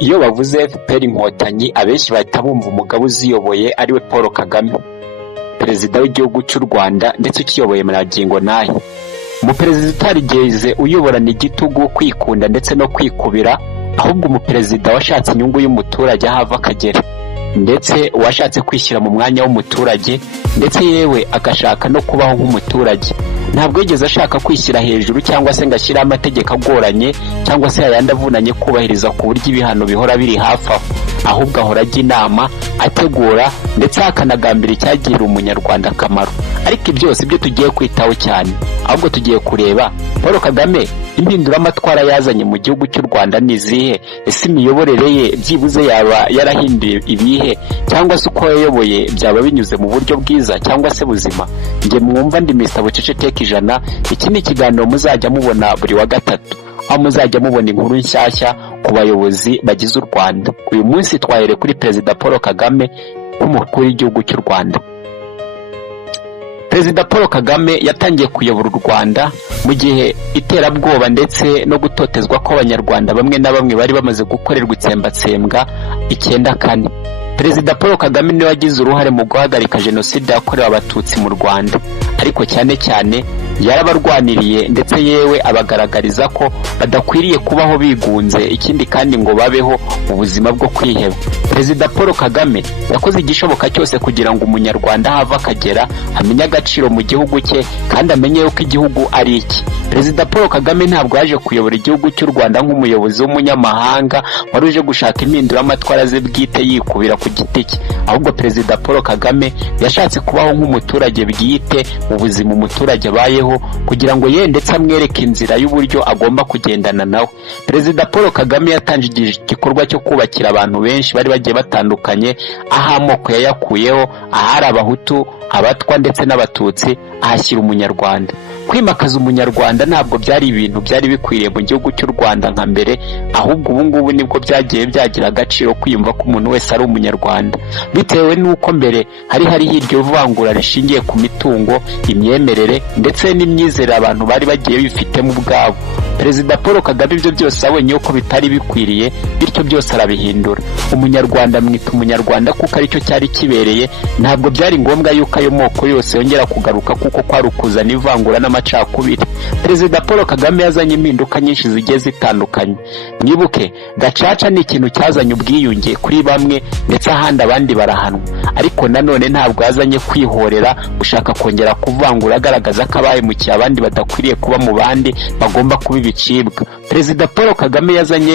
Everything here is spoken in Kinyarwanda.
Iyo bavuze FPR Inkotanyi abenshi bahita bumva umugabo uziyoboye ariwe Paul Kagame, perezida w'igihugu cy'u Rwanda ndetse ukiyoboye magingo nahe. Umuperezida utarigeze uyoborana igitugu, kwikunda ndetse no kwikubira, ahubwo umuperezida washatse inyungu y'umuturage aho ava akagera, ndetse washatse kwishyira mu mwanya w'umuturage, ndetse yewe agashaka no kubaho nk'umuturage. Ntabwo yigeze ashaka kwishyira hejuru cyangwa se ngo ashyire amategeko agoranye cyangwa se yayandi avunanye kubahiriza ku buryo ibihano bihora biri hafi aho, ahubwo ahora ajya inama, ategura ndetse akanagambira icyagirira umunyarwanda akamaro. Ariko byose ibyo tugiye kwitaho cyane, ahubwo tugiye kureba Paul Kagame impinduramatwara yazanye mu gihugu cy'u Rwanda ni izihe, ese imiyoborere ye byibuze yaba yarahinduye ibihe, cyangwa se uko yayoboye byaba binyuze mu buryo bwiza cyangwa se buzima. Nge mwumva ndi Mr. Bucece Tech Ijana. Iki ni ikiganiro muzajya mubona buri wa gatatu, aho muzajya mubona inkuru nshyashya ku bayobozi bagize u Rwanda. Uyu munsi twahere kuri Perezida Paul Kagame nk'umukuru w'igihugu cy'u Rwanda. Perezida Paul Kagame yatangiye kuyobora u Rwanda mu gihe iterabwoba ndetse no gutotezwa kw'abanyarwanda bamwe na bamwe bari bamaze gukorerwa itsembatsembwa 94. Perezida Paul Kagame niwe wagize uruhare mu guhagarika jenoside yakorewe abatutsi mu Rwanda, ariko cyane cyane yarabarwaniriye ndetse yewe abagaragariza ko badakwiriye kubaho bigunze, ikindi kandi ngo babeho ubuzima bwo kwiheba. Perezida Paul Kagame yakoze igishoboka cyose kugira ngo umunyarwanda hava akagera amenye agaciro mu gihugu cye kandi amenye yuko igihugu ari iki. Perezida Paul Kagame ntabwo yaje kuyobora igihugu cy'u Rwanda nk'umuyobozi w'umunyamahanga wari uje gushaka impinduramatwara ze bwite yikubira ku giti cye, ahubwo Perezida Paul Kagame yashatse kubaho nk'umuturage bwite mu buzima umuturage abayeho, kugira ngo ye ndetse amwereke inzira y'uburyo agomba kugendana nawe. Perezida Paul Kagame yatangije igikorwa cyo kubakira abantu benshi bari bagiye batandukanye, aho amoko yayakuyeho, ahari abahutu, abatwa ndetse n'abatutsi, ahashyira umunyarwanda. Kwimakaza umunyarwanda ntabwo byari ibintu byari bikwiriye mu gihugu cy'u Rwanda nka mbere, ahubwo ubu ngubu nibwo byagiye byagira agaciro kwiyumva ko umuntu wese ari umunyarwanda, bitewe n'uko mbere hari hiryo vangura rishingiye ku mitungo, imyemerere ndetse n'imyizerere abantu bari bagiye bifitemo ubwabo. Perezida Paul Kagame ibyo byose abonye ko bitari bikwiriye, bityo byose arabihindura. Umunyarwanda mwita umunyarwanda kuko aricyo cyari kibereye, ntabwo byari ngombwa yuko ayo moko yose yongera kugaruka kuko kwari ukuzana ivangura n'amacakubiri. Perezida Paul Kagame yazanye impinduka nyinshi zigiye zitandukanye. Mwibuke gacaca ni ikintu cyazanye ubwiyunge kuri bamwe ndetse ahandi abandi barahanwa, ariko nanone ntabwo yazanye kwihorera, gushaka kongera kuvangura agaragaza ko abahemukiye abandi badakwiriye kuba mu bandi bagomba kuba ibicibwa. Perezida Paul Kagame yazanye